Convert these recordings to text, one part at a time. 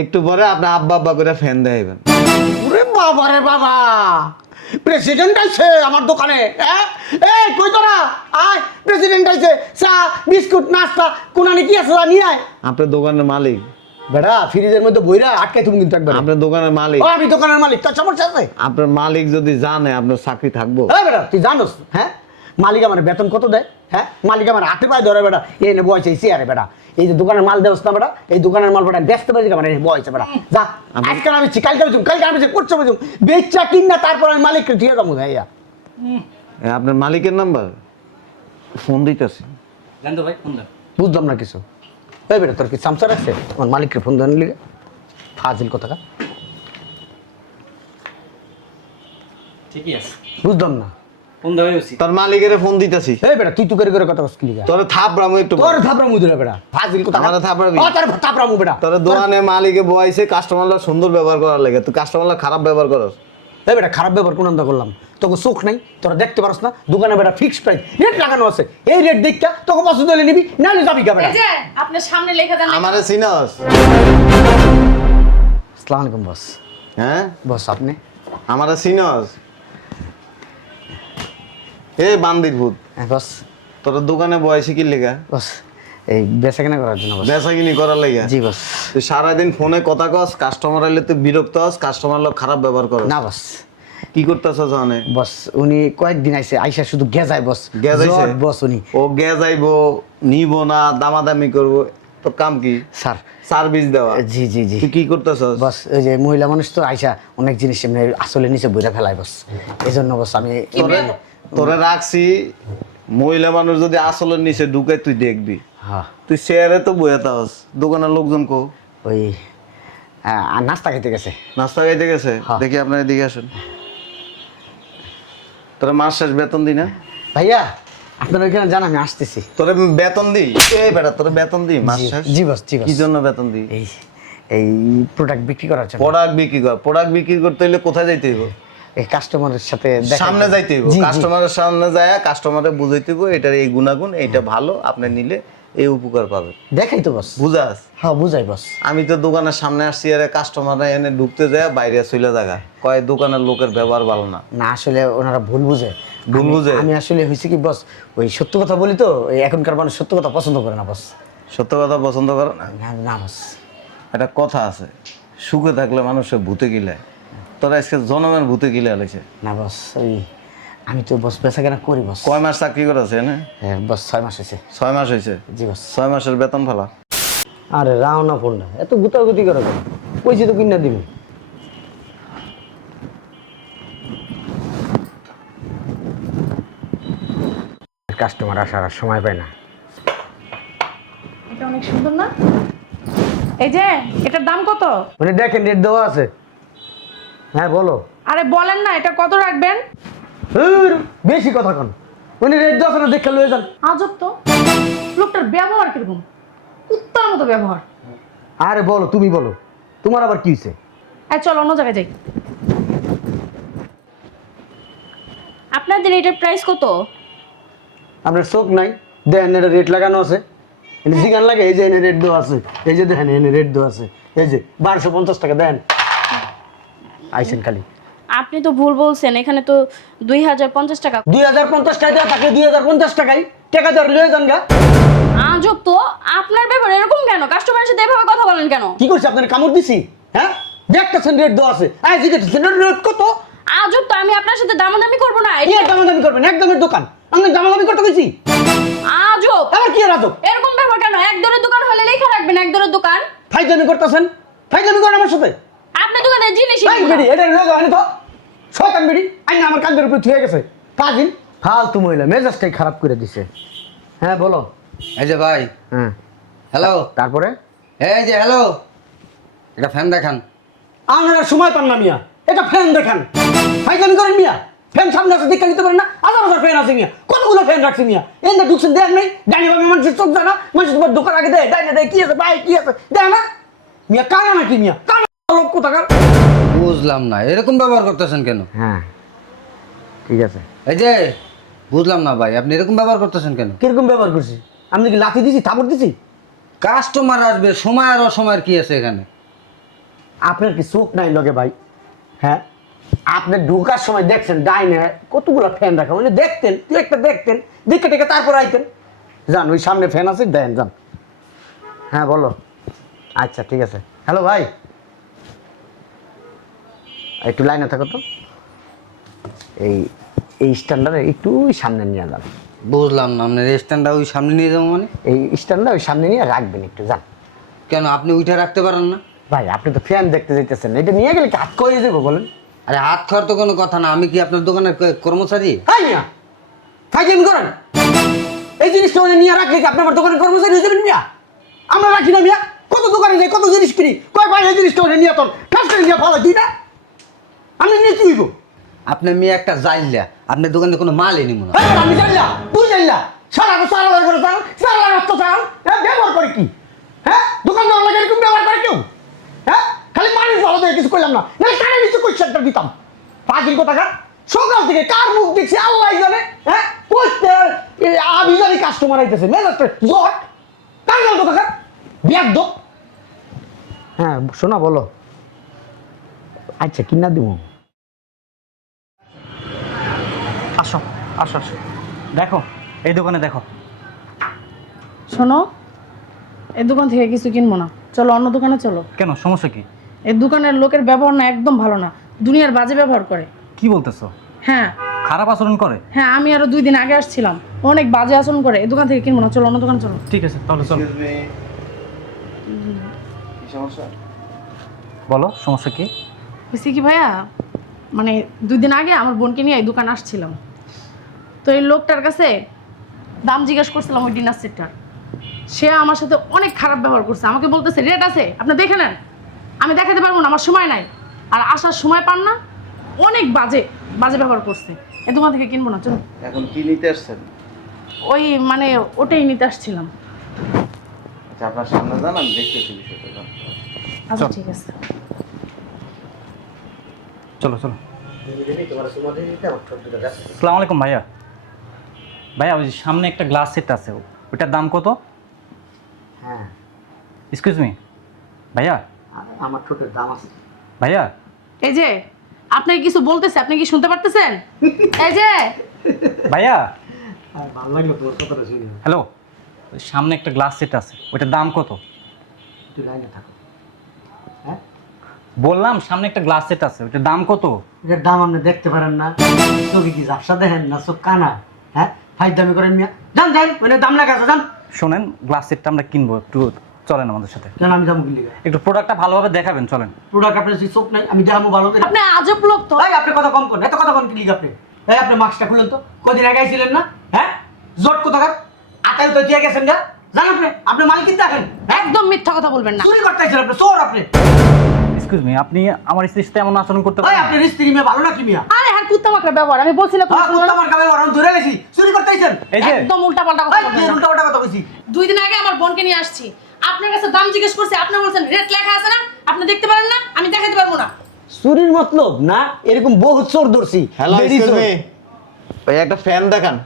একটু পরে আপনি আব্বা আব্বা করে ফ্যান দেখাইবেন। ওরে বাবা রে বাবা, প্রেসিডেন্ট আইছে আমার দোকানে। হ্যাঁ এই কই তোরা, আয় প্রেসিডেন্ট আইছে, চা বিস্কুট নাস্তা কোনানে কি আছে নিয়ে আয়। আপনার দোকানের মালিক বেটা ফ্রিজের মধ্যে বইরা আটকাই তুমি কিন্তু একবার। আপনার দোকানের মালিক। ও আমি দোকানের মালিক, তোর সমস্যা আছে? আপনার মালিক যদি জানে আপনার চাকরি থাকবো? এই বেটা তুই জানোস হ্যাঁ মালিক আমার বেতন কত দেয়? হ্যাঁ মালিক আমার হাতে পায়ে ধরে বেটা, এই নে বয়সে চেয়ারে বেটা, এই যে দোকানের মাল দেওস না বেটা, এই দোকানের মাল বেটা ব্যস্ত পাইছি আমার বয়সে বেটা। যা আজকে আমি কালকে বেচুম, কালকে আমি করছো বেচুম, বেচা কিন না তারপর আমি মালিককে ঠিক আছে ভাইয়া। আপনার মালিকের নাম্বার ফোন দিতেছি। জানতো ভাই ফোন দাও। বুঝলাম না কিছু। এই বেটা তোর কি সামসা রাখছে আমার মালিককে ফোন দেন লিগে? ফাজিল কথা। ঠিকই আছে, বুঝলাম না। ফোন দেওয়াই উচিত। তার মালিকের ফোন দিতেছি। এই বেটা তুই করে কথা বলছিস কি লিগা? তোরে থাপড়ামু একটু। তোর থাপড়ামু দিলে বেটা ফাজিল কথা। আমারে থাপড়াবি? ও তোর থাপড়ামু বেটা। তোর দোকানে মালিকে বয়াইছে কাস্টমাররা সুন্দর ব্যবহার করার লাগে, তুই কাস্টমাররা খারাপ ব্যবহার করস। এই বেটা খারাপ ব্যবহার কোন আন্দা করলাম? তোকে চোখ নাই, তোরা দেখতে পারস না দোকানে বেটা ফিক্স প্রাইস রেট লাগানো আছে, এই রেট দেখটা তোকে পছন্দ হলে নিবি, নাহলে যাবি কা বেটা। এই যে আপনার সামনে লেখা দেন। আমারে চিনস? আসসালামু আলাইকুম বস। হ্যাঁ বস আপনি? আমারে চিনস? এ বান্দির ভূত, হ্যাঁ বস। তোর দোকানে বয়সে কি লেগা? বস এই বেচাকেনা করার জন্য বস। বেচাকিনি করার লাগা? জি বস। তুই সারাদিন ফোনে কথা কস, কাস্টমার আইলে তুই বিরক্ত হস, কাস্টমার লোক খারাপ ব্যবহার করস। না বস। কি করতেছস জানে? বস উনি কয়েকদিন আইসা শুধু গেজায় বস। গেজাইছে? জট বস উনি। ও গে যাইবো, নিব না, দামাদামি করবো, তোর কাম কি? স্যার। সার্ভিস দেওয়া? জি জি জি তুই কি করতেছস? বস ওই যে মহিলা মানুষ তো আইসা অনেক জিনিস এমনি আসলে নিচে বইরা ফেলায় বস, এই জন্য বস আমি তোরে রাখছি, মহিলা মানুষ যদি আসলের নিচে ঢুকে তুই দেখবি। হ্যাঁ তুই চেয়ারে তো বইয়া থাকস, দোকানের লোকজন কো? ওই নাস্তা খেতে গেছে। নাস্তা খাইতে গেছে? হ্যাঁ। দেখি আপনার এদিকে আসেন। তোরা মাস শেষ বেতন দি না? ভাইয়া আপনার ওইখানে জান আমি আসতেছি। তোরে বেতন দি? এই বেটা তোরে বেতন দি মাস শেষ? জি বস জি বস। কি জন্য বেতন দি? এই এই প্রোডাক্ট বিক্রি করার জন্য। প্রোডাক্ট বিক্রি কর। প্রোডাক্ট বিক্রি করতে হইলে কোথায় যাইতে হইব? এই কাস্টমারের সাথে সামনে যাইতে হইব। জি, জি। কাস্টমারের সামনে যায় কাস্টমারে বুঝাইতে হইব এটার এই গুণাগুণ, এইটা ভালো, আপনি নিলে এই উপকার পাবেন। দেখাই তো বস। বুঝাস? হ্যাঁ বুঝাই বস। আমি তো দোকানের সামনে আসছি, আরে কাস্টমাররা এনে ঢুকতে যায় বাইরে চলে জায়গা কয় দোকানের লোকের ব্যবহার ভালো না। না আসলে ওনারা ভুল বুঝে। ভুল বুঝে? আমি আসলে হয়েছে কি বস, ওই সত্য কথা বলি তো, এই এখনকার মানুষ সত্য কথা পছন্দ করে না বস। সত্য কথা পছন্দ করে না? না বস। একটা কথা আছে, সুখে থাকলে মানুষের ভূতে গিলায়, তোরা আজকে জনমের ভূতে গিলে আলেছে। না বস ওই আমি তো বস বেচাকেনা করি বস। কয় মাস চাকরি করেছে না? হ্যাঁ বস 6 মাস হয়েছে। 6 মাস হয়েছে? জি বস। 6 মাসের বেতন ফেলা। আরে রাও না ফোনটা এত গুতাগুতি করে কেন? কইছি তো কিনা দিবি। কাস্টমার আসার আর সময় পায় না। এটা অনেক সুন্দর না? এই যে এটার দাম কত? মানে দেখেন রেট দেওয়া আছে। হ্যাঁ বলো। আরে বলেন না এটা কত রাখবেন? বেশি কথা কন, উনি রেট দেওয়া আছে না, দেখে লয়ে যান। আজব তো, লোকটার ব্যবহার কিরকম, কুত্তার মতো ব্যবহার। আরে বলো, তুমি বলো, তোমার আবার কি হয়েছে? এই চল অন্য জায়গায় যাই। আপনাদের এটার প্রাইস কত? আপনার চোখ নাই? দেন এটা রেট লাগানো আছে, এনে জিগান লাগে, এই যে এনে রেট দেওয়া আছে, এই যে দেখেন এনে রেট দেওয়া আছে, এই যে 1250 টাকা দেন। আইসেন খালি। আপনি তো ভুল বলছেন, এখানে তো 2050 টাকা। 2050 টাকা দেওয়া থাকে, 2050 টাকাই টাকা দেওয়ার লয়ে যান গা। আজব তো, আপনার ব্যাপার এরকম কেন? কাস্টমারের সাথে এভাবে কথা বলেন কেন? কি করছি আপনার কামড় দিছি? হ্যাঁ দেখতেছেন রেট দেওয়া আছে, আই জিজ্ঞেসেন রেট কত? আজব তো, আমি আপনার সাথে দামাদামি করবো না। কি আর দামাদামি করবেন? একদমের দোকান, আমি দামাদামি করতে গেছি? আজব, আবার কি আর আজব? এরকম ব্যাপার কেন? এক দরের দোকান হলে লেখা রাখবেন এক দরের দোকান। ফাইজলামি করতেছেন? ফাইজলামি করেন আমার সাথে? আপনার দোকানে জিনিসই এই নেই। বেড়ি এটা লয়ে যাও, আনি তো শয়তান বেড়ি, আইন আমার কাঁধের উপর থুয়ে গেছে। কাজিন ফালতু মহিলা, মেজাজটাই খারাপ করে দিছে। হ্যাঁ বলো। এই যে ভাই, হ্যাঁ হ্যালো, তারপরে এই যে হ্যালো, এটা ফ্যান দেখান। আপনারা সময় পান না মিয়া, এটা ফ্যান দেখান। ফাইজলামি করেন মিয়া, ফ্যান সামনে আছে দেখে নিতে পারেন না? হাজার হাজার ফ্যান আছে মিয়া, কতগুলো ফ্যান রাখছি মিয়া, এর না ঢুকছেন দেখ নাই? ডাইনি ভাবে মানুষের চোখ দেয় না? মানুষের তোমার দোকান আগে দেয়, ডাইনে দেয়, কি আছে ভাই কি আছে দেয় না মিয়া? কানা নাকি মিয়া? কানা লোক কোথাকার? বুঝলাম না, এরকম ব্যবহার করতেছেন কেন? হ্যাঁ ঠিক আছে। এই যে বুঝলাম না ভাই, আপনি এরকম ব্যবহার করতেছেন কেন? কিরকম ব্যবহার করছি? আমি কি লাথি দিছি, থাপড় দিছি? কাস্টমার আসবে, সময় আর অসময়ের কি আছে এখানে? আপনার কি চোখ নাই লগে ভাই? হ্যাঁ, আপনি ঢোকার সময় দেখছেন ডাইনে কতগুলো ফ্যান রাখা, মানে দেখতেন, তুই একটা দেখতেন, দেখে টেকে তারপর আইতেন। যান, ওই সামনে ফ্যান আছে, দেন যান। হ্যাঁ বলো। আচ্ছা ঠিক আছে। হ্যালো ভাই, একটু লাইনে থাকো তো। এই স্ট্যান্ডারে একটু ওই সামনে নিয়ে যান। বুঝলাম না, আপনার স্ট্যান্ডটা ওই সামনে নিয়ে যাবো মানে? এই স্ট্যান্ডটা ওই সামনে নিয়ে রাখবেন একটু, যান। কেন, আপনি উঠে রাখতে পারেন না? ভাই আপনি তো ফ্যান দেখতে যাইতেছেন, এটা নিয়ে গেলে কি হাত করে যাবো বলেন? আরে হাত খাওয়ার তো কোনো কথা না, আমি কি আপনার দোকানের কর্মচারী? তাই মিয়া ফাইজলামি করেন? এই জিনিসটা ওখানে নিয়ে রাখলে কি আপনি আমার দোকানের কর্মচারী হয়ে যাবেন মিয়া? আমরা রাখি না মিয়া, কত দোকানে যাই, কত জিনিস কিনি, কয় ভাই এই জিনিসটা ওখানে নিয়ে তোর ঠাস করে নিয়ে ফালা দিই না, আমি নিয়ে কি হইব? আপনার মেয়ে একটা যাইলা, আপনার দোকানে কোনো মাল এনে মনে হয়। আমি জানলা, তুই জানলা, সারা সারা করে চাল, সারা রাস্তা চাল, ব্যবহার করে কি? হ্যাঁ, দোকানদার লাগে এরকম ব্যবহার করে কেউ? হ্যাঁ, খালি মানুষ ভালো দেখে কিছু করলাম না, না কানে নিচে কোয়েশ্চেনটা দিতাম। পাখির কথা কার সকাল থেকে কার মুখ দেখছি আল্লাহ জানে। হ্যাঁ, আবিজারি কাস্টমার আইতেছে, মেজাজটা জট কার গেল কথা কার বিয়াদ্দ। হ্যাঁ শোনা বলো। আচ্ছা কিনা দিব। আসো আসো আসো, দেখো এই দোকানে দেখো। শোনো, এই দোকান থেকে কিছু কিনবো না, চলো অন্য দোকানে চলো। কেন, সমস্যা কি? এই দোকানের লোকের ব্যবহার না একদম ভালো না, দুনিয়ার বাজে ব্যবহার করে। কি বলতেছো? হ্যাঁ খারাপ আচরণ করে? হ্যাঁ, আমি আরো 2 দিন আগে আসছিলাম, অনেক বাজে আচরণ করে। এই দোকান থেকে কিনবো না, চলো অন্য দোকানে চলো। ঠিক আছে তাহলে চলো। কি সমস্যা? বলো সমস্যা কি? হয়েছে কি ভাইয়া, মানে 2 দিন আগে আমার বোনকে নিয়ে এই দোকানে আসছিলাম, তো এই লোকটার কাছে দাম জিজ্ঞেস করছিলাম ওই ডিনার সেটটার। সে আমার সাথে অনেক খারাপ ব্যবহার করছে, আমাকে বলতেছে রেট আছে আপনি দেখে নেন। আমি দেখাতে পারবো না, আমার সময় নাই, আর আসার সময় পান না, অনেক বাজে বাজে ব্যবহার করছে। এই দোকান থেকে কিনবো না, চলো। এখন কি নিতে আসছেন? ওই মানে ওটাই নিতে আসছিলাম। আচ্ছা আপনার সামনে যান, আমি দেখতেছি বিষয়টা, যান। আচ্ছা ঠিক আছে। চলো চলো। আসসালামু আলাইকুম ভাইয়া। ভাইয়া ওই সামনে একটা গ্লাস সেট আছে, ওটার দাম কত? হ্যাঁ এক্সকিউজ মি ভাইয়া। আমার ছোটের দাম আছে ভাইয়া এই যে আপনাকে কিছু বলতেছে, আপনি কি শুনতে পারতেছেন? এই যে ভাইয়া, ভালো লাগলো তোর কথাটা শুনে। হ্যালো, ওই সামনে একটা গ্লাস সেট আছে, ওটার দাম কত? তুই লাইনে থাকো। হ্যাঁ, বললাম সামনে একটা গ্লাস সেট আছে, ওটার দাম কত? এটার দাম আপনি দেখতে পারেন না? চোখে কি ঝাপসা দেখেন না চোখ কানা? হ্যাঁ, ফাইজলামি করেন মিয়া, যান যান, ওখানে দাম লেখা আছে, যান। শোনেন, গ্লাস সেটটা আমরা কিনবো, একটু চলেন আমাদের সাথে। কেন আমি যাবো কিনলে? একটু প্রোডাক্টটা ভালোভাবে দেখাবেন, চলেন। প্রোডাক্ট আপনার সেই চোখ নাই, আমি যাবো ভালো করে। আপনি আজব লোক তো। ভাই আপনি কথা কম করেন, এত কথা কম কিনলি আপনি? এই আপনি মাস্কটা খুলেন তো, কদিন আগে আইছিলেন না? হ্যাঁ, জট কোথাকার আতাই তো দিয়ে গেছেন গা, জান আপনি মালিক কিন্তু দেখেন। একদম মিথ্যা কথা বলবেন না। চুরি করতে আইছেন আপনি, চোর আপনি। এক্সকিউজ মি, আপনি আমার স্ত্রীর সাথে এমন আচরণ করতে ভাই পারেন? আপনার স্ত্রী মেয়ে ভালো না কি মিয়া? আরে হ্যাঁ, কুত্তা মাকড়া ব্যবহার, আমি বলছিলাম হ্যাঁ, কুত্তা আমার কামে ওরম ধরে গেছি, চুরি করতে আইছেন? এই যে একদম উল্টাপাল্টা কথা ভাই বলবেন কি না। উল্টা কথা কইছি? 2 দিন আগে আমার বোনকে নিয়ে আসছি, আপনার কাছে দাম জিজ্ঞেস করছে, আপনি বলছেন রেট লেখা আছে না, আপনি দেখতে পারেন না, আমি দেখাতে পারবো না। চুরির মতলব না, এরকম বহুত চোর ধরছি। হ্যালো বেরি এক্সকিউজ চোর। মি, ওই একটা ফ্যান দেখান।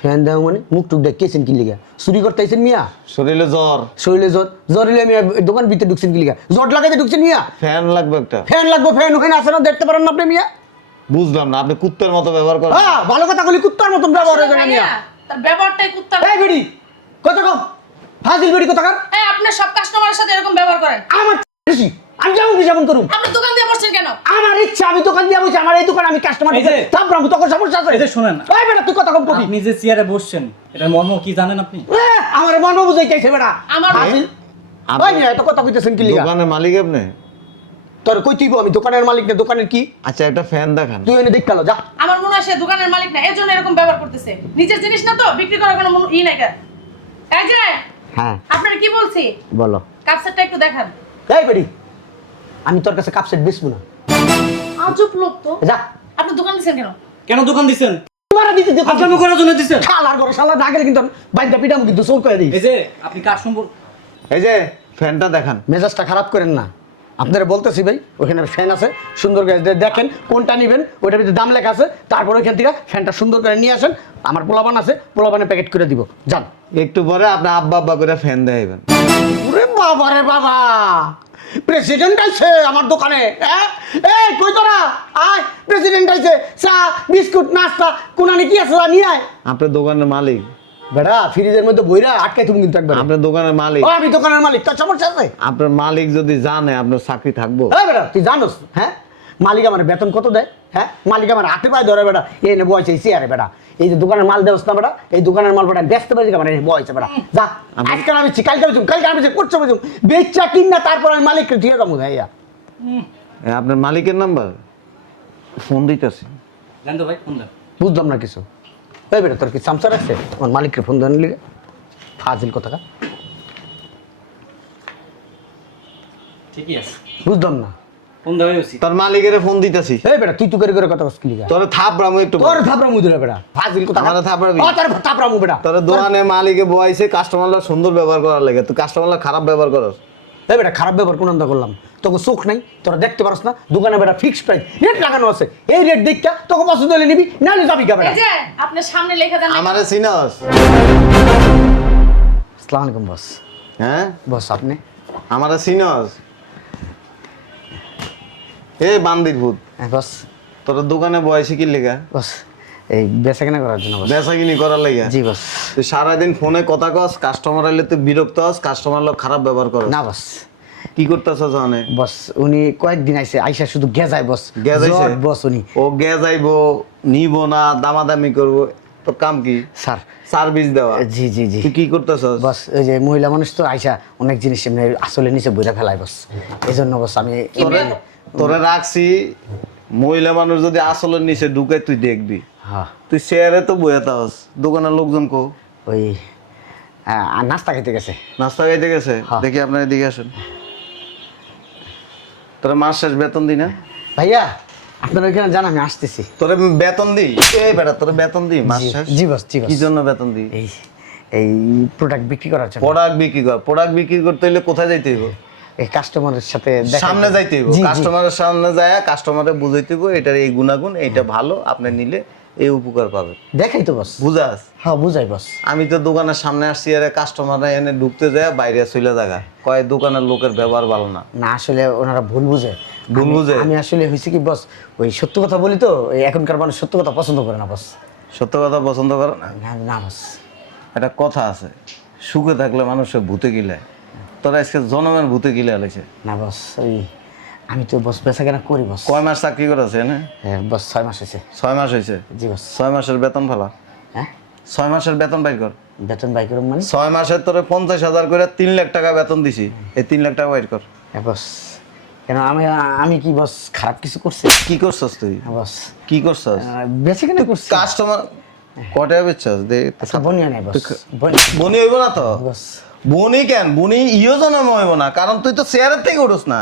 ফ্যান দাও মানে মুখ টুক দেখেছেন কি লিগা? চুরি করতে আইছেন মিয়া? শরীরে জ্বর, শরীরে জ্বর, জ্বর হইলে মিয়া দোকান ভিতরে ঢুকছেন কি লিগা? জট লাগাইতে ঢুকছেন মিয়া? ফ্যান লাগবে একটা। ফ্যান লাগবে, ফ্যান ওখানে আছে না, দেখতে পারেন না আপনি মিয়া? বুঝলাম না, আপনি কুত্তের মতো ব্যবহার করেন। হ্যাঁ, ভালো কথা বলি, কুত্তার মতন ব্যবহার হয়ে যায় মিয়া। তার ব্যবহারটাই কুত্তা। এই বেডি কত কম ফাজিল বেডি কত কার? এই আপনি সব কাস্টমারের সাথে এরকম ব্যবহার করেন। আমার খুশি, আমি যেমন খুশি যেমন করুন। আপনি দোকান দিয়ে বসছেন কেন? আমার ইচ্ছা, আমি দোকান দিয়ে বসি, আমার এই দোকান আমি কাস্টমার এই যে- তারপর আমি তখন সমস্যা আছে। এই যে শোনেন, এই বেটা তুই কথা কম কবি। আপনি যে চেয়ারে বসছেন, এটার মর্ম কি জানেন আপনি? আমার মন বুঝাই চাইছে বেটা। আমার ফাজিল আপনি- ভাই মিয়া এত কথা কইতেছেন কি লিগা? দোকানের মালিক আপনি? তোর কই তুইব, আমি দোকানের মালিক না, দোকানের কি? আচ্ছা একটা ফ্যান দেখান। তুই এনে দেখালো যা। আমার মনে হয় সে দোকানের মালিক না, এজন্য এরকম ব্যবহার করতেছে। নিজের জিনিস না তো, বিক্রি করার কোনো ই নাই কেন? এই যে হ্যাঁ আপনারা কি বলছি, বলো। কাপ সেটটা একটু দেখান। এই বেডি আমি তোর কাছে কাপ সেট বেচবো না, আজব লোক তো। যা। আপনি দোকান দিচ্ছেন কেন? কেন দোকান দিছেন? মারা দিতে দে, আজলামি করার জন্য দিছেন? শালার ঘরে শালা না গেলে কিন্তু বাইন্দা পিটাম কিন্তু চোর করে দিই। এই যে আপনি কার সম্পর্ক? এই যে ফ্যানটা দেখান। মেজাজটা খারাপ করেন না, আপনারা বলতেছি ভাই ওখানে ফ্যান আছে সুন্দর করে দেখেন কোনটা নেবেন, ওইটার ভিতরে দাম লেখা আছে, তারপর ওইখান থেকে ফ্যানটা সুন্দর করে নিয়ে আসেন, আমার পোলাবান আছে, পোলাবানে প্যাকেট করে দিব, যান। একটু পরে আপনি আব্বা আব্বা করে ফ্যান দেখাইবেন। ওরে বাবা রে বাবা, প্রেসিডেন্ট আইছে আমার দোকানে। হ্যাঁ এই কই তোরা আয়, প্রেসিডেন্ট আইছে, চা বিস্কুট নাস্তা কোনানি কি আছে নিয়ে আয়। আপনার দোকানের মালিক, বেটা ফ্রিজের মধ্যে বইরা আটকে তুমি কিন্তু একবার। আপনার দোকানের মালিক, আমি দোকানের মালিক, তোর সমস্যা আছে? আপনার মালিক যদি জানে আপনার চাকরি থাকবো? এই বেটা তুই জানোস হ্যাঁ মালিক আমার বেতন কত দেয়? হ্যাঁ মালিক আমার হাতে পায়ে ধরে বেটা, এই নে বয়সে চেয়ারে বেটা, এই যে দোকানের মাল দেওস না বেটা, এই দোকানের মাল বেটা ব্যস্ত পাইছি আমার বয়সে বেটা। যা আজকাল আমি কালকে বুঝুম, কালকে আমি করছো বুঝুম, বেচা কিন না তারপর আমি মালিককে দিয়ে যাবো। ভাইয়া আপনার মালিকের নাম্বার ফোন দিতেছি। জান তো ভাই ফোন দেন। বুঝলাম না কিছু। এই বেটা তোর কি সামসার আছে আমার মালিককে ফোন দেন লিগে? ফাজিল কথা। ঠিকই আছে, বুঝলাম না। ফোন দেওয়াই উচিত। তার মালিকের ফোন দিতেছি। এই বেটা তুই করে কথা কস কি লিগা? তোরে থাপড়ামু একটু। তোর থাপড়া মুদুরা বেটা ফাজিল কথা। আমারে থাপড়াবি? তোর থাপড়া মু বেটা। তোর দোকানে মালিকে বয়াইছে কাস্টমাররা সুন্দর ব্যবহার করার লাগে, তুই কাস্টমাররা খারাপ ব্যবহার করস। এই বেটা খারাপ ব্যবহার কোন আন্দা করলাম? তোকে চোখ নাই, তোরা দেখতে পারস না দোকানে বেটা ফিক্সড প্রাইস রেট লাগানো আছে, এই রেট দেখা তোকে পছন্দ হলে নিবি, নাহলে যাবি কা বেটা। এই যে আপনার সামনে লেখা দেন। আমারে চিনস? আসসালামু আলাইকুম বস। হ্যাঁ বস আপনি? আমারে চিনস? এই বান্দির ভূত, হ্যাঁ বস। তোর দোকানে বয়সে কি লেগা? বস এই বেচা কেনা করার জন্য বস। বেচা কিনি করার লেগা? জি বস। তুই সারাদিন ফোনে কথা কস, কাস্টমার আইলে তুই বিরক্ত হস, কাস্টমার লোক খারাপ ব্যবহার কর। না বস। কি করতেছ জানে? বস উনি কয়েকদিন আইছে, আইসা শুধু গেজায় বস। গেজাইছে? জট বস উনি। ও গেজাইবো, নিব না, দামাদামি করব, তোর কাম কি? স্যার সার্ভিস দেওয়া। জি জি জি তুই কি করতেছস? বস ওই যে মহিলা মানুষ তো আইসা অনেক জিনিস এমনি আসলে নিচে বইরা ফেলায় বস, এই জন্য বস আমি তোরে রাখছি, মহিলা মানুষ যদি আসলের নিচে ঢুকে তুই দেখবি। হ্যাঁ তুই চেয়ারে তো বয়ে থাকস, দোকানের লোকজন কো ওই নাস্তা খেতে গেছে। নাস্তা খাইতে গেছে। হ্যাঁ। দেখি আপনার এদিকে আসুন। তোরা মাস শেষ বেতন দি না? ভাইয়া আপনার ওইখানে জান আমি আসতেছি। তোরে বেতন দি? এই বেটা তোরে বেতন দি মাস শেষ? জি বস জি বস। কি জন্য বেতন দি? এই এই প্রোডাক্ট বিক্রি করার জন্য। প্রোডাক্ট বিক্রি কর। প্রোডাক্ট বিক্রি করতে হইলে কোথায় যাইতে হইব? এই কাস্টমারের সাথে দেখা সামনে যাইতে হইব। জি, জি। কাস্টমারের সামনে যায় কাস্টমারে বুঝাইতে হইব এটার এই গুণাগুণ, এইটা ভালো, আপনি নিলে এই উপকার পাবেন। দেখাই তো বস। বুঝাস? হ্যাঁ বুঝাই বস। আমি তো দোকানের সামনে আসছি, আরে কাস্টমাররা এনে ঢুকতে যায় বাইরে চলে জায়গা কয় দোকানের লোকের ব্যবহার ভালো না। না আসলে ওনারা ভুল বুঝে। ভুল বুঝে? আমি আসলে হয়েছে কি বস, ওই সত্য কথা বলি তো, এই এখনকার মানুষ সত্য কথা পছন্দ করে না বস। সত্য কথা পছন্দ করে না? না না বস। একটা কথা আছে, সুখে থাকলে মানুষের ভূতে গিলায়, তোরা আজকে জনমের ভূতে গিলে আলাইছে। না বস ওই আমি তো বস বেচা কেনা করি বস। কয় মাস চাকরি করেছে না? হ্যাঁ বস 6 মাস হয়েছে। 6 মাস হয়েছে? জি বস। 6 মাসের বেতন ফেলা। হ্যাঁ 6 মাসের বেতন বাইর কর। বেতন বাই করুন মানে? 6 মাসের তোরে 50,000 করে 3 লাখ টাকা বেতন দিছি, এই 3 লাখ টাকা বাইর কর। হ্যাঁ বস। কেন আমি আমি কি বস খারাপ কিছু করছি? কি করছস তুই? হ্যাঁ বস। কি করছস? বেচা কেনা করছি। কাস্টমার কটা বেচছস দে? আচ্ছা বনিয়া নাই বস। বনি হইব না তো? বস বনি কেন? বনি ইও জনম হইব না, কারণ তুই তো চেয়ারের থেকে উঠোস না।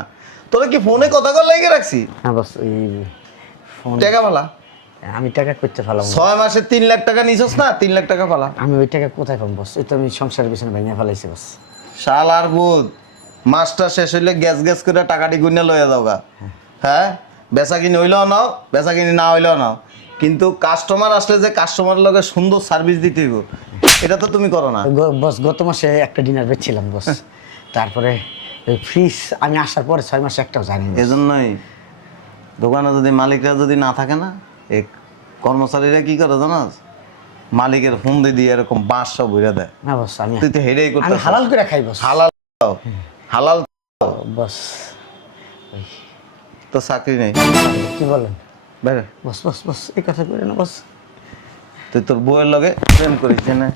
তোরা কি ফোনে কথা কর লাগিয়ে রাখছি? হ্যাঁ বস ওই ফোন টাকা ফালা। আমি টাকা করতে ফেলাম। 6 মাসে 3 লাখ টাকা নিছস না? 3 লাখ টাকা ফালা। আমি ওই টাকা কোথায় পাবো বস? এই তো আমি সংসারের পিছনে ভেঙে ফেলাইছি বস। শালার ভূত, মাসটা শেষ হইলে গ্যাস গ্যাস করে টাকাটি গুনে লইয়া যাও গা। হ্যাঁ বেচা কিনি হইলেও নাও, বেচা কিনি না হইলেও নাও, কিন্তু কাস্টমার আসলে যে কাস্টমার লগে সুন্দর সার্ভিস দিতে হইব, এটা তো তুমি করো না। বস গত মাসে একটা ডিনার বেচছিলাম বস, তারপরে ওই ফ্রিজ আমি আসার পরে 6 মাসে একটাও জানি না। এজন্যই দোকানে যদি মালিকরা যদি না থাকে না, এই কর্মচারীরা কি করে জানাস? মালিকের ফোন দিয়ে এরকম বাঁশ সব ভরে দেয়। না বস আমি তুই তো হেডেই করতে আমি হালাল করে খাই বস। হালাল দাও, হালাল বস তো চাকরি নেই। কি বলেন বেরে বস? বস বস এই কথা করে না বস। তুই তোর বউয়ের লগে প্রেম করিস না?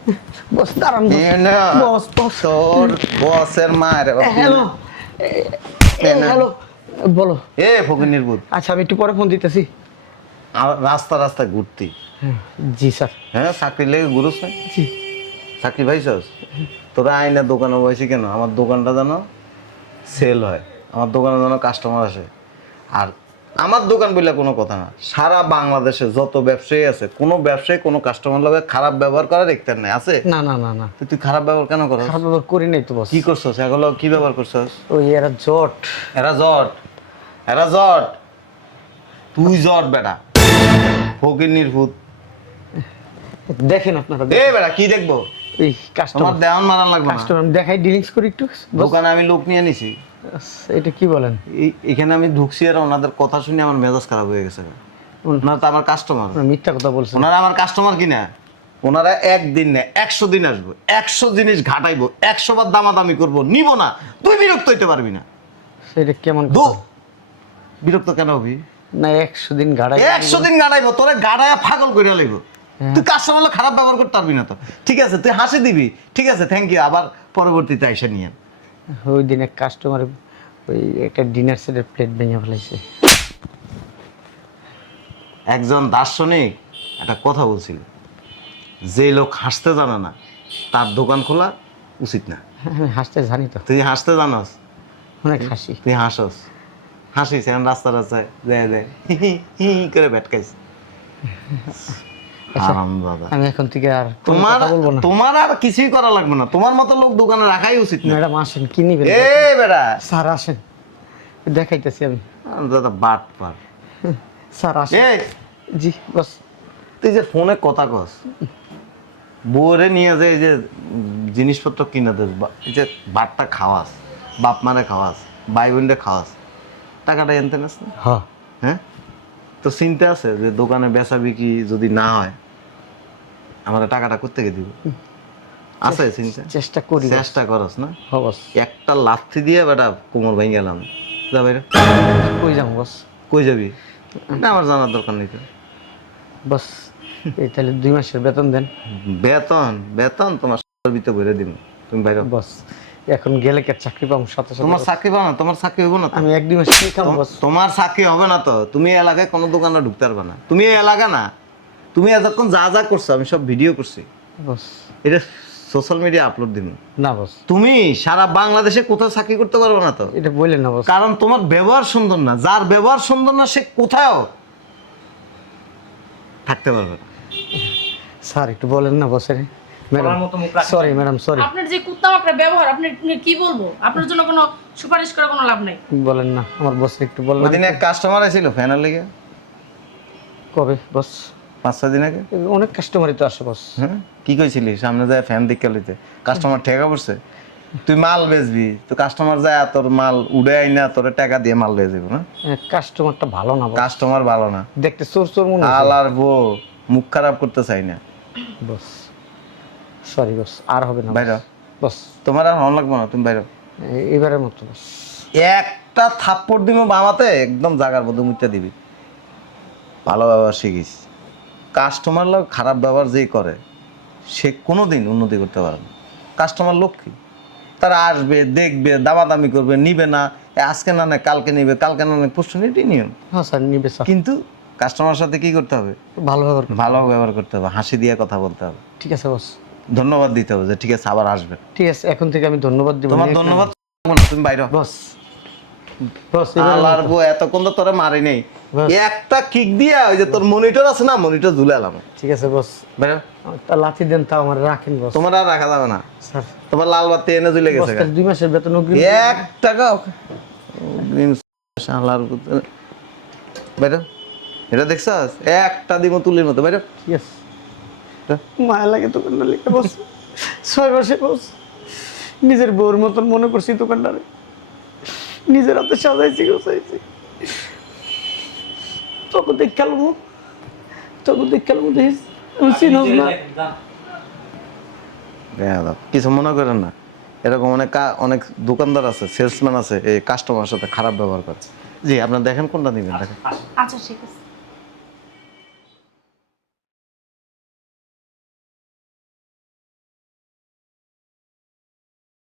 বস দাঁড়ান বস। এ না, বস বস তোর বসের মায়ের হ্যালো হ্যালো বলো। এ ফকির নির্বুত, আচ্ছা আমি একটু পরে ফোন দিতেছি। রাস্তা রাস্তা ঘুরতি? জি স্যার। হ্যাঁ চাকরি লেগে ঘুরোস না? জি চাকরি পাইছস? তোরা আইনা দোকানে বসে কেন? আমার দোকানটা যেন সেল হয়, আমার দোকানে যেন কাস্টমার আসে। আর আমার দোকান বললে কোনো কথা না, সারা বাংলাদেশে যত ব্যবসায়ী আছে, কোনো ব্যবসায়ী কোনো কাস্টমার লগে খারাপ ব্যবহার করার ইচ্ছা নাই আছে? না না না না তুই খারাপ ব্যবহার কেন করস? খারাপ ব্যবহার করি নাই তো বস। কি করছস? এগুলো কি ব্যবহার করছস? ওই এরা জট। এরা জট, এরা জট, তুই জট বেটা, ফকির নির্ভূত। দেখেন আপনারা এ বেটা কি দেখবো? এই তোমার কাস্টমার দেওয়ান মারান লাগবে না। কাস্টমার দেখাই ডিলিংস করি একটু বস। দোকানে আমি লোক নিয়ে নিছি, এটা কি বলেন? এখানে আমি ঢুকছি আর ওনাদের কথা শুনে আমার মেজাজ খারাপ হয়ে গেছে। ওনারা তো আমার কাস্টমার, আপনারা মিথ্যা কথা বলছেন। ওনারা আমার কাস্টমার কিনা। ওনারা একদিন না 100 দিন আসবো, 100 জিনিস ঘাটাইবো, 100 বার দামাদামি করবো, নিব না। তুই বিরক্ত হইতে পারবি না। সেটা কেমন দু কথা? বিরক্ত কেন হবি? না 100 দিন গাড়াই 100 দিন গাড়াইবো, তোরে গাড়ায়া পাগল করে লাগবো। তুই কাস্টমার খারাপ ব্যবহার করতে পারবি না তো। ঠিক আছে, তুই হাসি দিবি, ঠিক আছে, থ্যাংক ইউ। আবার পরবর্তীতে আইসা নিয়ে ওই দিনে কাস্টমার ওই একটা ডিনার সেটের প্লেট ভেঙে ফেলাইছে। একজন দার্শনিক একটা কথা বলছিল, যে লোক হাসতে জানে না তার দোকান খোলা উচিত না। আমি হাসতে জানি তো, তুই হাসতে জানাস, অনেক হাসি। তুই হাসস, হাসিস এখন রাস্তা রাস্তায় দেয় দেয় হি হি হি করে ব্যাটকাইস। আরাম দাদা, আমি এখন থেকে আর কোনো তোমার কথা বলবো না। তোমার আর কিছুই করা লাগবে না। তোমার মতো লোক দোকানে রাখাই উচিত না। ম্যাডাম আসেন, কি নিবেন? এ বেটা, স্যার আসেন, দেখাইতেছি আমি। দাদা বাট পার। স্যার আসেন। এই জি বস। তুই যে ফোনে কথা কস, বউরে নিয়ে যে এই যে জিনিসপত্র কিনে দেস, এই যে ভাতটা খাওয়াস, বাপ মারে খাওয়াস, ভাই বোনরে খাওয়াস, টাকাটা এনতে নাস না? হ্যাঁ, হ্যাঁ, তো চিন্তা আছে যে দোকানে বেচা বিক্রি যদি না হয় আমার টাকাটা কোত্থেকে দিব? আছে চিন্তা? চেষ্টা করি। চেষ্টা করস না? হ্যাঁ বস। একটা লাথি দিয়ে বেটা কোমর ভেঙে গেলাম। যা বাইরে। কই যাবো বস? কই যাবি? না আমার জানার দরকার নেই তো। বস এই তাহলে 2 মাসের বেতন দেন। বেতন বেতন তোমার ভিতরে ভরে দিব, তুমি বাইরে। বস এখন গেলে কে চাকরি পাবো সাথে সাথে? তোমার চাকরি পাও না, তোমার চাকরি হইব না তো। আমি 1-2 মাস কি খাবো বস? তোমার চাকরি হবে না তো। তুমি এই এলাকায় কোনো দোকানে ঢুকতে পারবে না। তুমি এই এলাকা না, তুমি এতক্ষণ যা যা করছো আমি সব ভিডিও করছি, বস এটা সোশ্যাল মিডিয়া আপলোড দিব। না বস, তুমি সারা বাংলাদেশে কোথাও চাকরি করতে পারবে না তো, এটা বললেন না বস। কারণ তোমার ব্যবহার সুন্দর না। যার ব্যবহার সুন্দর না সে কোথাও থাকতে পারবে না। স্যার একটু বলেন না বসের। বলার মতো মুখ রাখেন। Sorry madam, sorry. আপনার যে কুত্তামাকড়া ব্যবহার, আপনি কি বলবো? আপনার জন্য কোনো সুপারিশ করে কোনো লাভ নাই। বলেন না আমার বসের একটু বলেন। ওই দিন এক কাস্টমার আসছিল ফ্যানের লেগে, কবে বস? 5-6 দিন আগে। অনেক কাস্টমারই তো আসে বস। হ্যাঁ, কি কইছিলি? সামনে যায় ফ্যান দিকে লইতে, কাস্টমার ঠেকা পড়ছে। তুই মাল বেচবি, তো কাস্টমার যায় তোর মাল উড়ে আই না, তোর টাকা দিয়ে মাল লয়ে যাবো না। কাস্টমারটা ভালো না বস, কাস্টমার ভালো না, দেখতে চোর চোর মনে হয়। আল আর বউ মুখ খারাপ করতে চাই না। বস সরি বস, আর হবে না বস। বাইরে বস তোমার আর হন লাগবো না, তুমি বাইরে। এবারের মতো বস। একটা থাপ্পড় দিব বামাতে, একদম জাগার মধ্যে মুইটা দিবি। ভালো ব্যবহার শিখিস। কাস্টমার লোক খারাপ ব্যবহার যেই করে সে কোনোদিন উন্নতি করতে পারে না। কাস্টমার লক্ষ্মী, তারা আসবে, দেখবে, দামাদামি করবে, নিবে না। আজকে না নেয় কালকে নিবে, কালকে না নেয় পরশু নিবে, নিয়ম। হ্যাঁ স্যার নিবে স্যার। কিন্তু কাস্টমার সাথে কি করতে হবে? ভালো ব্যবহার করুন। ভালো ব্যবহার করতে হবে, হাসি দিয়ে কথা বলতে হবে, ঠিক আছে বস। ধন্যবাদ দিতে হবে যে ঠিক আছে আবার আসবে। ঠিক আছে, এখন থেকে আমি ধন্যবাদ দিব। তোমার ধন্যবাদ লাগবে না, তুমি বাইরে। বস বস আল্লাহর বউ এতক্ষণ তো তোরা মারি নেই, বাস। একটা কিক দিয়া ওই যে তোর মনিটর আছে না, মনিটর ঝুলে এলাম। ঠিক আছে বস, বাইরে। তা লাথি দেন, তাও আমার রাখেন বস। তোমার আর রাখা যাবে না, স্যার তোমার লাল বাতি এনে ঝুলে বস গেছে। তাহলে 2 মাসের বেতন অগ্রিম। 1 টাকা আল্লাহর বাইরে। এটা দেখছস একটা দিব তুলির মতো। বাইরে। ঠিক আছে, মায়া লাগে দোকানটা লিখে বস। 6 মাসে বস নিজের বউর মতন মনে করছি দোকানটারে, নিজের হাতে সাজাইছি গোছাইছি। তোকে দেখালো মুখ, তোকে দেখালো মুখ দেখিস, আমি চিনস না। কিছু মনে করেন না, এরকম অনেক দোকানদার আছে, সেলসম্যান আছে, এই কাস্টমার সাথে খারাপ ব্যবহার করে। জি, আপনার দেখেন কোনটা নিবেন দেখেন। আচ্ছা ঠিক আছে।